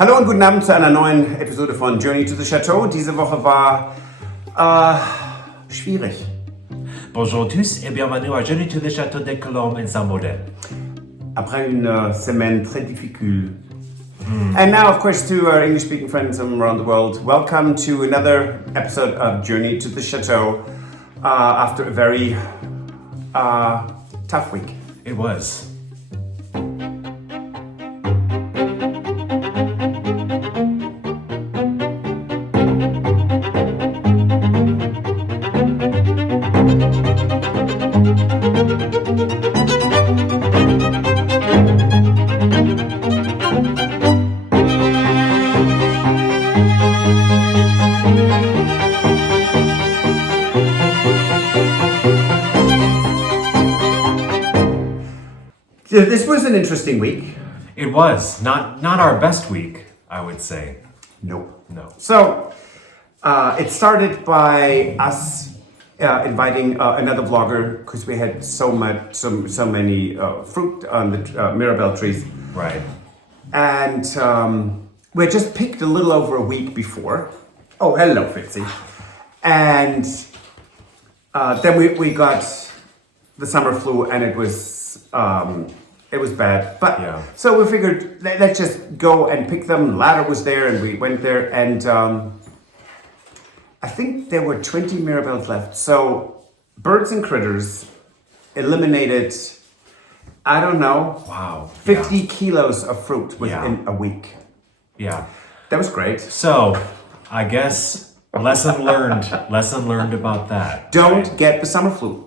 Hallo und guten Abend zu einer neuen Episode von Journey to the Chateau. Diese Woche war schwierig. Bonjour tous et bienvenue à Journey to the Château de Colombe in Saint-Maudin. Après une semaine très difficile. And now, of course, to our English-speaking friends around the world, welcome to another episode of Journey to the Chateau after a very tough week. It was. Yeah, this was an interesting week. It was. Not our best week, I would say. No. So, it started by us inviting another vlogger because we had so many fruit on the Mirabelle trees. right. And we had just picked a little over a week before. Oh, hello, Fitzy. And then we got the summer flu, and it was bad. But Yeah. so we figured let's just go and pick them. The ladder was there, and we went there, and I think there were 20 Mirabelles left. So birds and critters eliminated, I don't know, Wow. 50 kilos of fruit within Yeah. a week. Yeah. That was great. So, I guess lesson learned about that. Don't get the summer flu.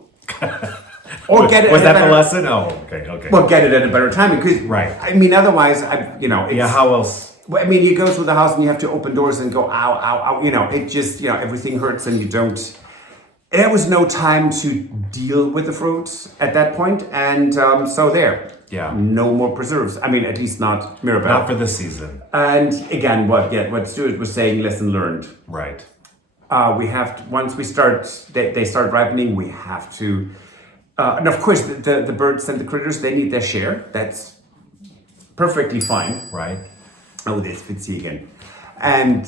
Or get it. Was at a that the better- lesson? Oh, okay. Well, get it at a better time because, Right. I mean, otherwise, it's, Yeah, how else? I mean, you go through the house and you have to open doors and go, ow, ow, ow. It just, everything hurts and you don't. There was no time to deal with the fruit at that point, and so there. Yeah. No more preserves. I mean, at least not Mirabelle. Not for this season. And again, what Stuart was saying, lesson learned. Right. We have to, once we start, they start ripening, we have to, and of course the birds and the critters, they need their share. That's perfectly fine. Right. Oh, there's Fitzy again. And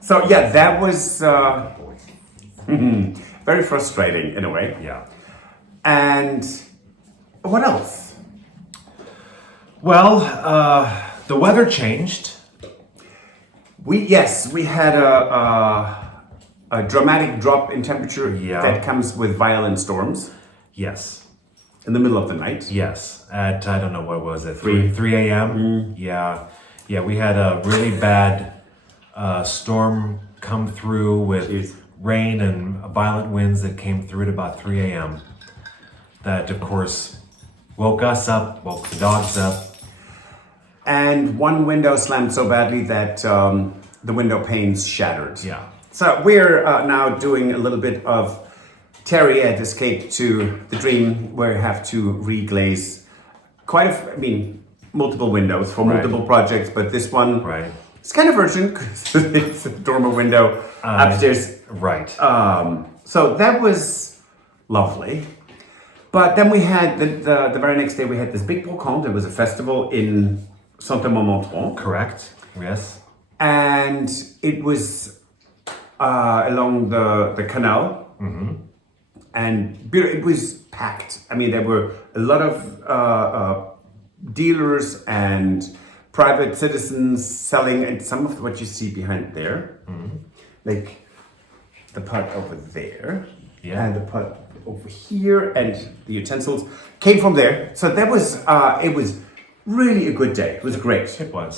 so yeah, that was very frustrating in a way. Yeah. And what else? Well, the weather changed. We had a dramatic drop in temperature Yeah. that comes with violent storms Yes. in the middle of the night. Yes, at I don't know what was it, Three. 3 a.m. Yeah. We had a really bad storm come through with Jeez. rain and violent winds that came through at about 3 a.m. That of course woke us up, woke the dogs up. And one window slammed so badly that the window panes shattered. Yeah, So we're now doing a little bit of Terry at Escape to the Dream, where you have to reglaze multiple windows for Right. multiple projects, but this one right, it's kind of urgent because it's a dormer window upstairs. right. So that was lovely. But then we had the very next day we had this big brocante. It was a festival in Saint-Amand-Montrond. Correct. Yes. And it was along the canal. And it was packed. I mean, there were a lot of dealers and private citizens selling, and some of what you see behind there, like the part over there, Yeah. and the part over here, and the utensils came from there. So that was it was really a good day. It was great. It was.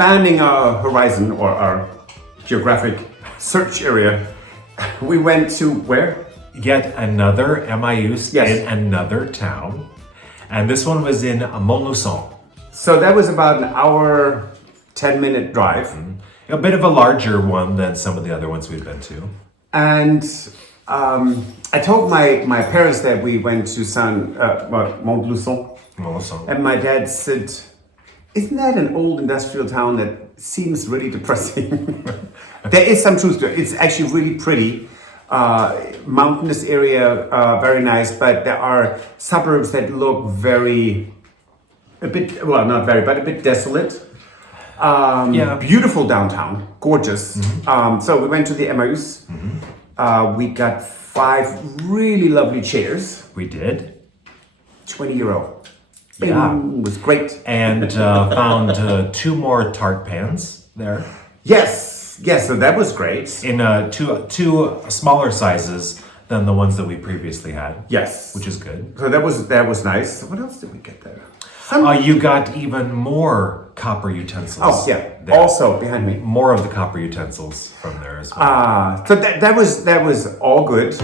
expanding our horizon or our geographic search area, we went to where? Yet another Emmaüs Yes. in another town. And this one was in Montluçon. So that was about an hour, 10-minute drive. A bit of a larger one than some of the other ones we've been to. And I told my parents that we went to Montluçon. Montluçon. And my dad said, isn't that an old industrial town that seems really depressing? There is some truth to it. It's actually really pretty. Mountainous area, very nice, but there are suburbs that look a bit desolate. Beautiful downtown, gorgeous. So we went to the Emmaüs. We got 5 really lovely chairs. We did. €20. Yeah. It was great. And found 2 more tart pans there. Yes, so that was great. In two smaller sizes than the ones that we previously had. Yes. Which is good. So that was nice. What else did we get there? You got even more copper utensils. Oh, yeah. There. Also behind me. More of the copper utensils from there as well. So that was all good.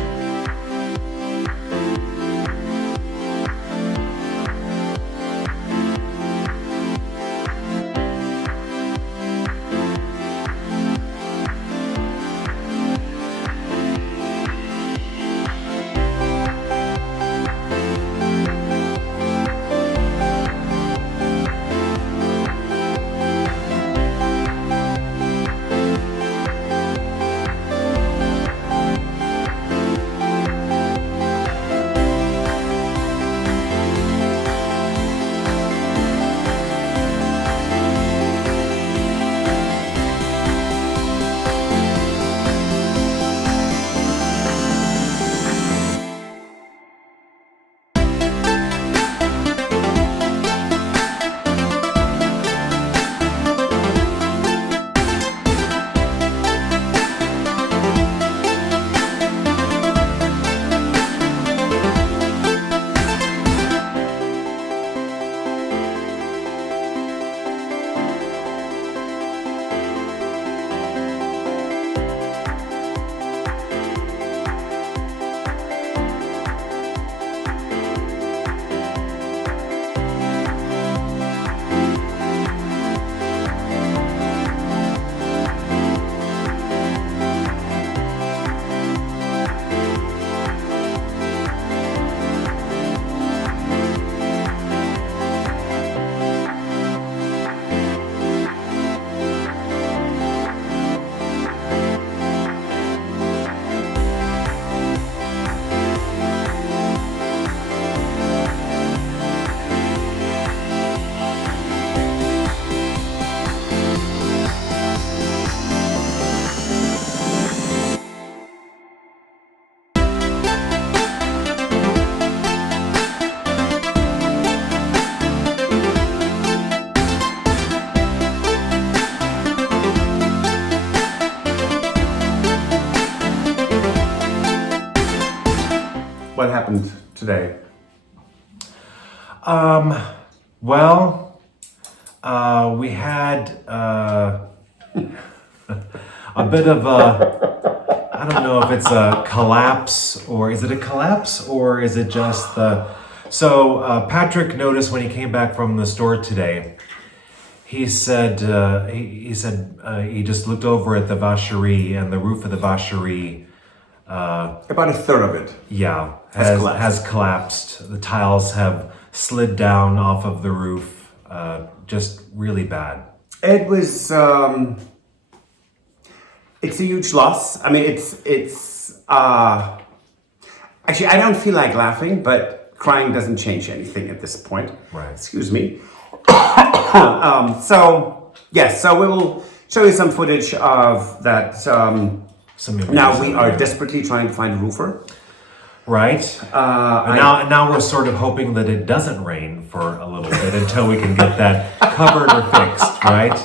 What happened today? We had a bit of a, I don't know if it's a collapse or is it a collapse or is it just the, so Patrick noticed when he came back from the store today, he said, he just looked over at the vacherie and the roof of the vacherie. About a third of it. Yeah, Has has collapsed. The tiles have slid down off of the roof. Just really bad. It was. It's a huge loss. I mean, it's. Actually, I don't feel like laughing, but crying doesn't change anything at this point. Right. Excuse me. So yes, so we will show you some footage of that. Now we are desperately trying to find a roofer. Right. Now we're sort of hoping that it doesn't rain for a little bit until we can get that covered or fixed, right?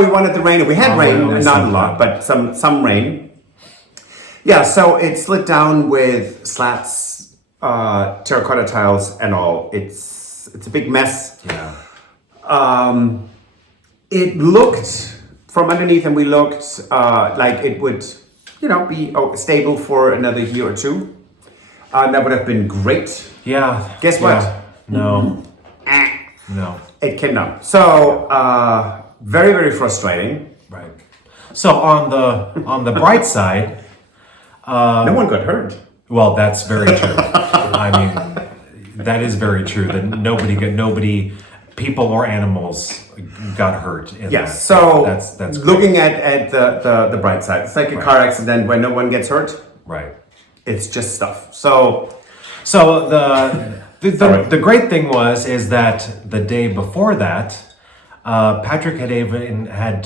We wanted the rain. We had rain, not a lot, but some rain. Yeah, so it slid down with slats, terracotta tiles and all. It's a big mess. Yeah. It looked from underneath, and we looked like it would, be stable for another year or two. That would have been great. Yeah. Guess what? Yeah. No. No. It came down. So very, very frustrating. Right. So on the bright side, No one got hurt. well, that's very true. I mean, that is very true. That nobody, people or animals, got hurt. In Yes. that. So that's great. looking at the bright side, it's like a car accident where no one gets hurt. Right. It's just stuff. So So the great thing is that the day before that, Patrick had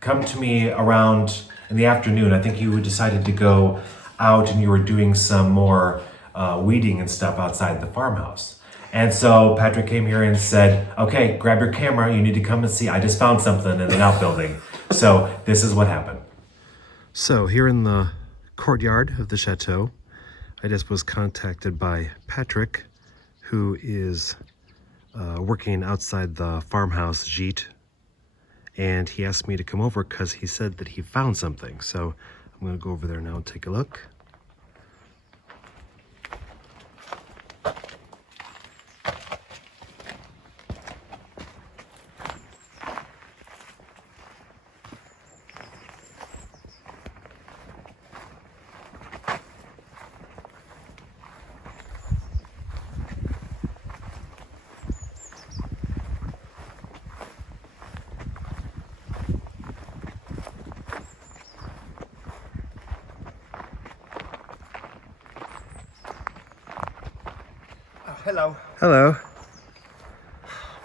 come to me around in the afternoon. I think you decided to go out and you were doing some more weeding and stuff outside the farmhouse. And so Patrick came here and said, "Okay, grab your camera. You need to come and see. I just found something in an outbuilding." So this is what happened. So here in the courtyard of the chateau, I just was contacted by Patrick, who is working outside the farmhouse gîte, and he asked me to come over because he said that he found something. So I'm going to go over there now and take a look. hello. Hello.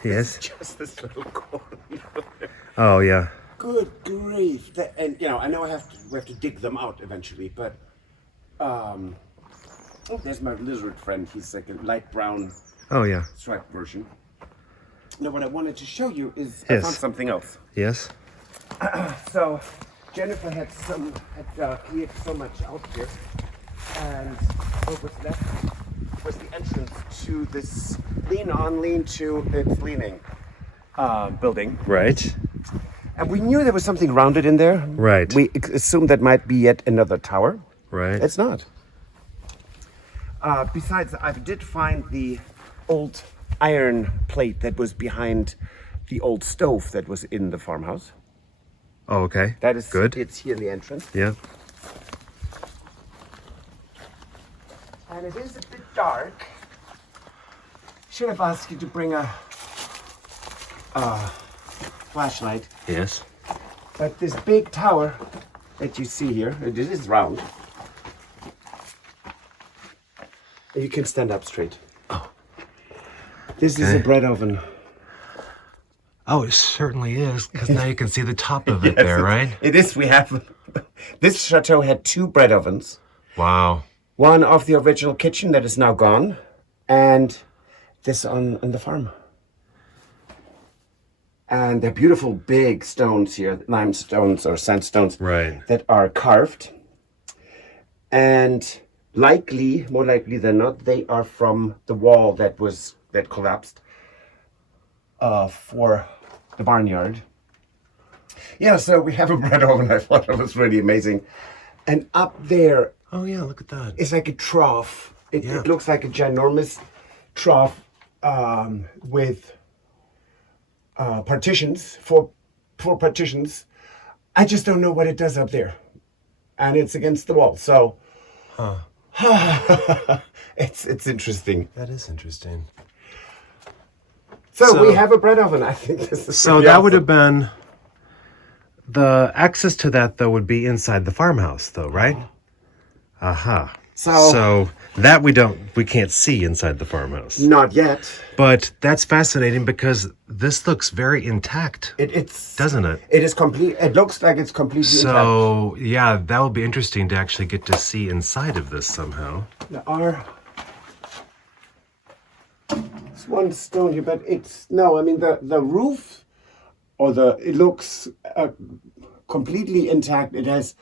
Yes. Just this little corner. Oh yeah. Good grief! And I know we have to dig them out eventually, but there's my lizard friend. He's like a light brown Oh yeah. striped version. No, what I wanted to show you is Yes. I found something else. Yes. So Jennifer had cleared so much out here, and what was left was the entrance to this lean-to its leaning building. Right. And we knew there was something rounded in there. Right. We assumed that might be yet another tower. Right. It's not. Besides, I did find the old iron plate that was behind the old stove that was in the farmhouse. Oh, okay. That is good. It's here in the entrance. Yeah. And it is a bit dark. Should have asked you to bring a flashlight. Yes. But this big tower that you see here, it is round. And you can stand up straight. Oh. This is a bread oven. Oh, it certainly is, because now you can see the top of it Yes, there, right? It is. We have this chateau had 2 bread ovens. Wow. One of the original kitchen that is now gone, and this on the farm. And they're beautiful big stones here, limestones or sandstones, Right. that are carved. And more likely than not, they are from the wall that collapsed for the barnyard. Yeah, so we have a bread oven. I thought it was really amazing. And up there, Oh yeah, look at that. it's like a trough. It Yeah. looks like a ginormous trough with partitions, four partitions. I just don't know what it does up there. And it's against the wall. So it's interesting. That is interesting. So we So- have a bread oven. I think this is So pretty that would awesome. have been the access to that though would be inside the farmhouse though, right? Aha. So that we can't see inside the farmhouse. Not yet. But that's fascinating because this looks very intact, It's doesn't it? It is complete. It looks like it's completely intact. So yeah, that will be interesting to actually get to see inside of this somehow. There are. It's one stone here, but I mean the roof, it looks completely intact. There's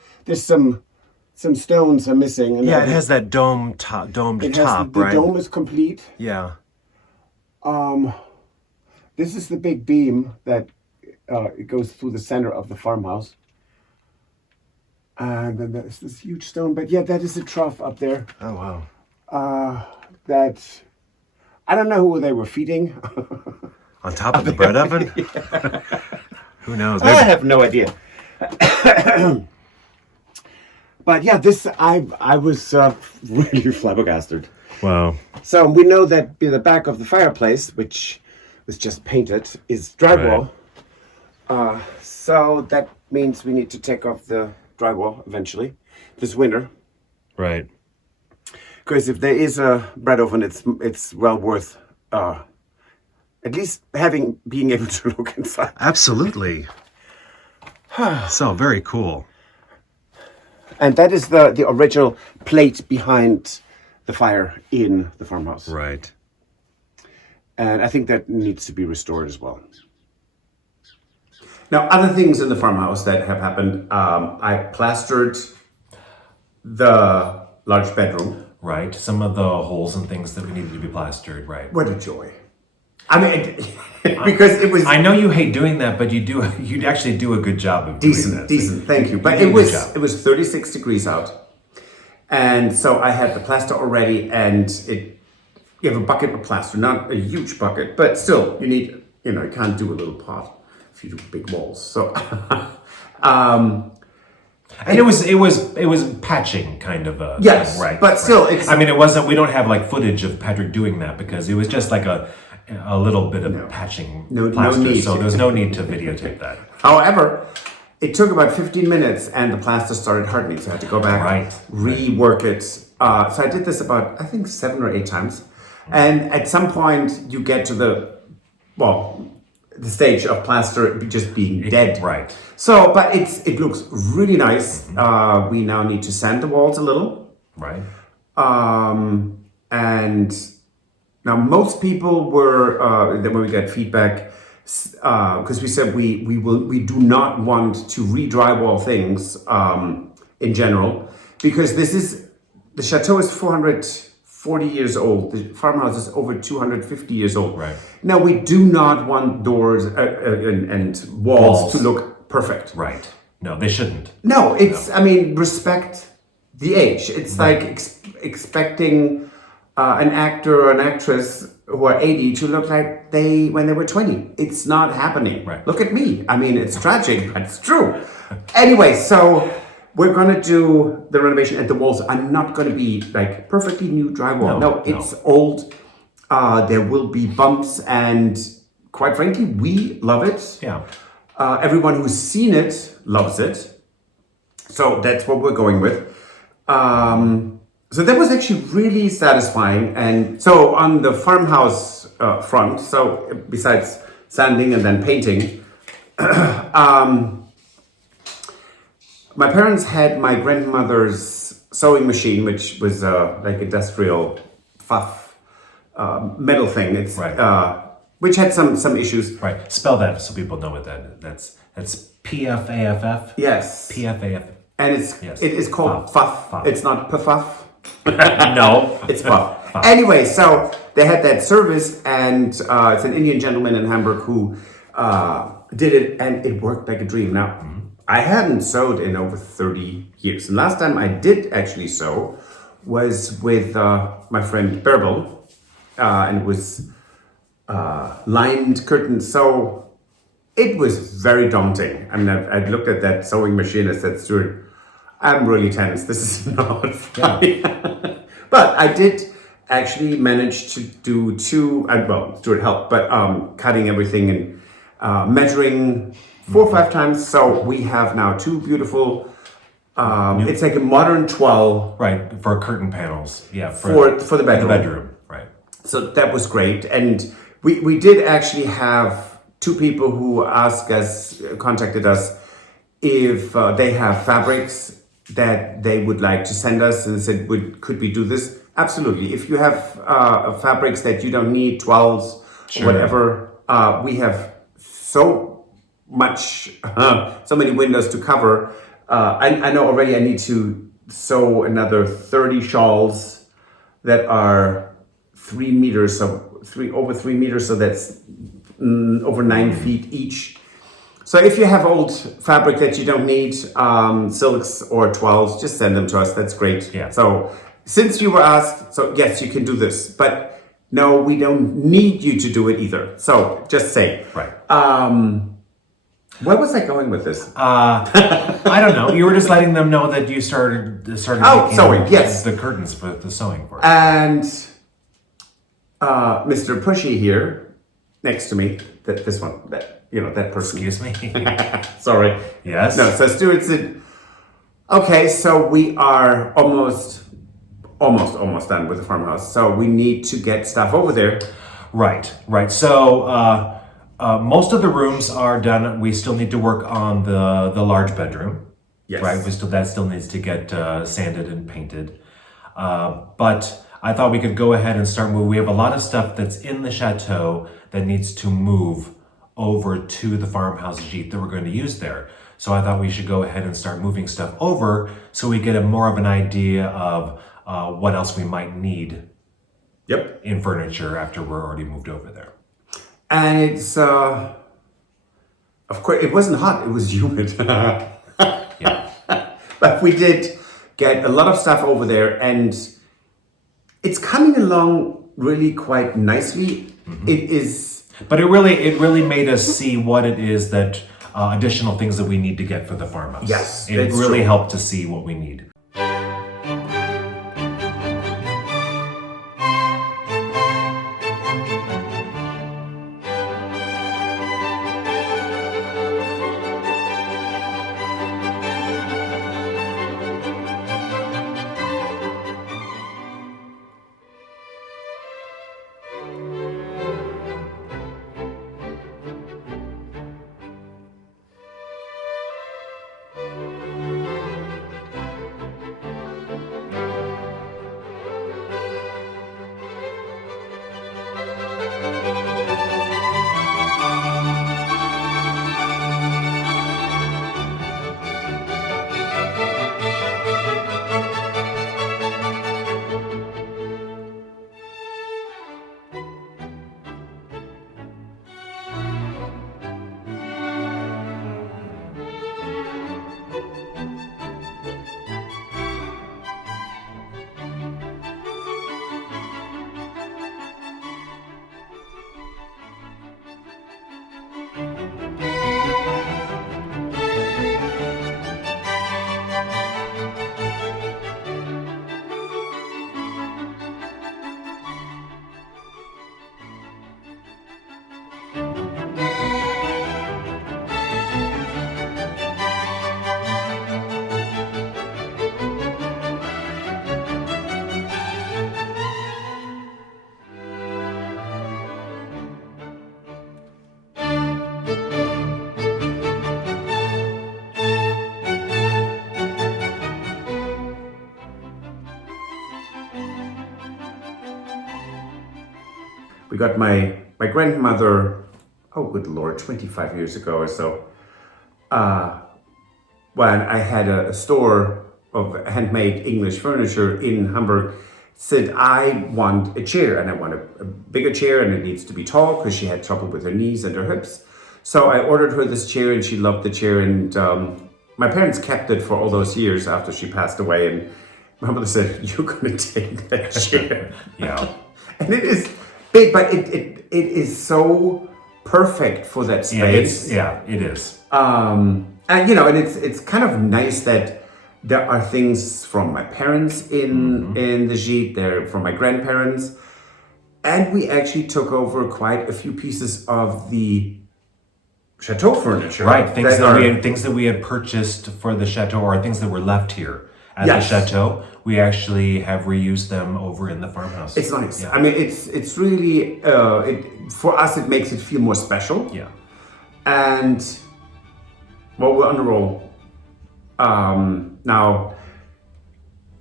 some stones are missing. And Yeah, it has that domed top, the right? dome is complete. Yeah. This is the big beam that it goes through the center of the farmhouse. And then there's this huge stone. But yeah, that is a trough up there. Oh, wow. That I don't know who they were feeding. On top of the bread oven? Who knows? I have no idea. But yeah, this I was really flabbergasted. Wow. So we know that the back of the fireplace, which was just painted, is drywall. So that means we need to take off the drywall eventually this winter. Right. Because if there is a bread oven, it's well worth at least being able to look inside. Absolutely. So very cool. And that is the original plate behind the fire in the farmhouse. Right. And I think that needs to be restored as well. Now, other things in the farmhouse that have happened, I plastered the large bedroom. Right. Some of the holes and things that we needed to be plastered. Right. What a joy. I mean, because it was... I know you hate doing that, but you actually do a good job of doing that. Decent, thank you. But it was 36 degrees out. And so I had the plaster already, and you have a bucket of plaster, not a huge bucket, but still, you can't do a little pot if you do big walls. So, and it was patching kind of a yes, right. But still, I mean, it wasn't. We don't have like footage of Patrick doing that because it was just like a little bit of patching plaster. No need. So there's no need to videotape that. However, it took about 15 minutes and the plaster started hardening, so I had to go back, rework it. So I did this about, I think, 7 or 8 times. And at some point you get to the stage of plaster just being dead. Right. So, but it looks really nice. We now need to sand the walls a little. Right. And now most people were, when we got feedback, because we said we do not want to re-drywall things in general, because the chateau is 440 years old. The farmhouse is over 250 years old. Right. Now we do not want doors and walls to look perfect. Right. No, they shouldn't. No, I mean, respect the age. It's like expecting an actor or an actress who are 80 to look like when they were 20. It's not happening. Right. Look at me. I mean, it's tragic, but it's true. Anyway, so we're going to do the renovation, and the walls are not going to be like perfectly new drywall. No, it's old. There will be bumps, and quite frankly, we love it. Yeah. Everyone who's seen it loves it. So that's what we're going with. So that was actually really satisfying. And so on the farmhouse front, so besides sanding and then painting, my parents had my grandmother's sewing machine, which was like industrial metal thing. It's which had some issues. Right. Spell that so people know what that's PFAFF. Yes. PFAFF. And it is called fuff. It's not puff. No, it's puff. Anyway, so they had that service, and it's an Indian gentleman in Hamburg who did it, and it worked like a dream. Now, I hadn't sewed in over 30 years, and last time I did actually sew was with my friend Berbel, and it was lined curtains. So it was very daunting. I mean, I looked at that sewing machine and said, Stuart, I'm really tense. This is not funny. But I did actually manage to do 2, Stuart helped, but cutting everything and measuring 4 or 5 times. So we have now 2 beautiful, it's like a modern toile. Right, for curtain panels. Yeah, for the bedroom. The bedroom, right. So that was great. And we did actually have 2 people who contacted us if they have fabrics that they would like to send us, and said, could we do this? Absolutely. If you have fabrics that you don't need, toiles, or whatever, we have so many windows to cover. I know already I need to sew another 30 shawls that are 3 meters, over 3 meters, so that's over 9 feet each. So if you have old fabric that you don't need, silks or twirls, just send them to us. That's great. Yeah. So since you were asked, so yes, you can do this, but no, we don't need you to do it either. So just say. Right. Where was I going with this? I don't know. You were just letting them know that you started making sewing, yes. the curtains for the sewing part. And Mr. Pushy here, next to me, that person. Excuse me. Sorry. Yes. No, so Stuart said, okay, so we are almost done with the farmhouse. So we need to get stuff over there. Right. So most of the rooms are done. We still need to work on the large bedroom. Yes. Right. That still needs to get sanded and painted. But I thought we could go ahead and start moving. We have a lot of stuff that's in the chateau that needs to move over to the farmhouse gîte that we're going to use there. So I thought we should go ahead and start moving stuff over so we get more of an idea of what else we might need. Yep. In furniture after we're already moved over there. And it's, of course, it wasn't hot, it was humid. Yeah. But we did get a lot of stuff over there, and it's coming along really quite nicely. Mm-hmm. It is. But it really made us see what it is that additional things that we need to get for the farmhouse. Yes, it that's really true. helped to see what we need. We got my grandmother, oh good Lord, 25 years ago or so. When I had a store of handmade English furniture in Hamburg, said I want a chair, and I want a bigger chair, and it needs to be tall because she had trouble with her knees and her hips. So I ordered her this chair, and she loved the chair, and my parents kept it for all those years after she passed away. And my mother said, "You're going to take that chair." Yeah. And it is big, but it is so perfect for that space. It is. And you know, and it's kind of nice that there are things from my parents in the gîte, there from my grandparents, and we actually took over quite a few pieces of the Chateau furniture. Right, things that we had purchased for the Chateau, or things that were left here at the Chateau. We actually have reused them over in the farmhouse. It's nice. Yeah. I mean, it's really for us. It makes it feel more special. Yeah. And well, we're on a roll. Now,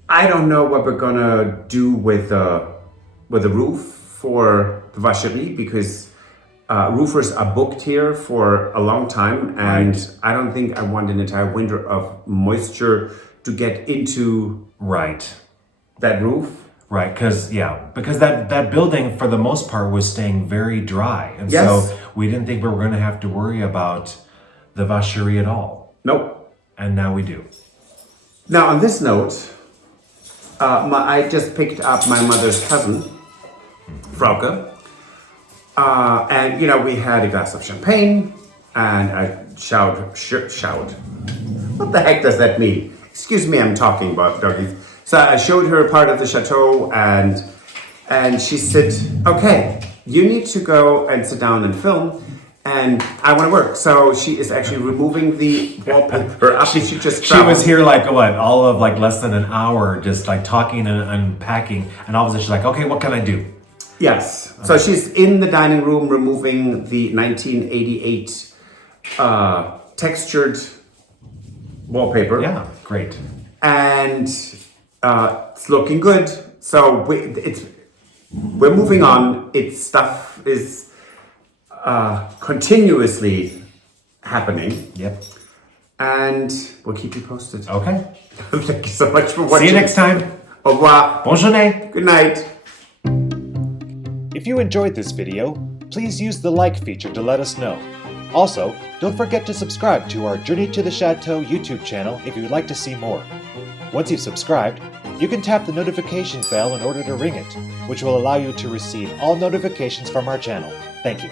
I don't know what we're gonna do with the roof for the vacherie, because roofers are booked here for a long time, and I don't think I want an entire winter of moisture to get into that roof. Right, because that building for the most part was staying very dry, and Yes. so we didn't think we were going to have to worry about the vacherie at all. Nope. And now we do. Now, on this note, I just picked up my mother's cousin, Frauke. And, you know, we had a glass of champagne and I showed. What the heck does that mean? Excuse me, I'm talking about doggies. So I showed her part of the chateau and she said, okay, you need to go and sit down and film and I want to work. So she is actually removing the wallpaper after she just She was here like what, all of like less than an hour, just like talking and unpacking. And all of a sudden she's like, okay, what can I do? Yes. So she's in the dining room removing the 1988 textured wallpaper. Yeah, great. And it's looking good. So we're moving on. Its stuff is continuously happening. Yep. And we'll keep you posted. Okay. Thank you so much for watching. See you next time. Au revoir. Bonne journée. Good night. If you enjoyed this video, please use the like feature to let us know. Also, don't forget to subscribe to our Journey to the Chateau YouTube channel if you would like to see more. Once you've subscribed, you can tap the notification bell in order to ring it, which will allow you to receive all notifications from our channel. Thank you.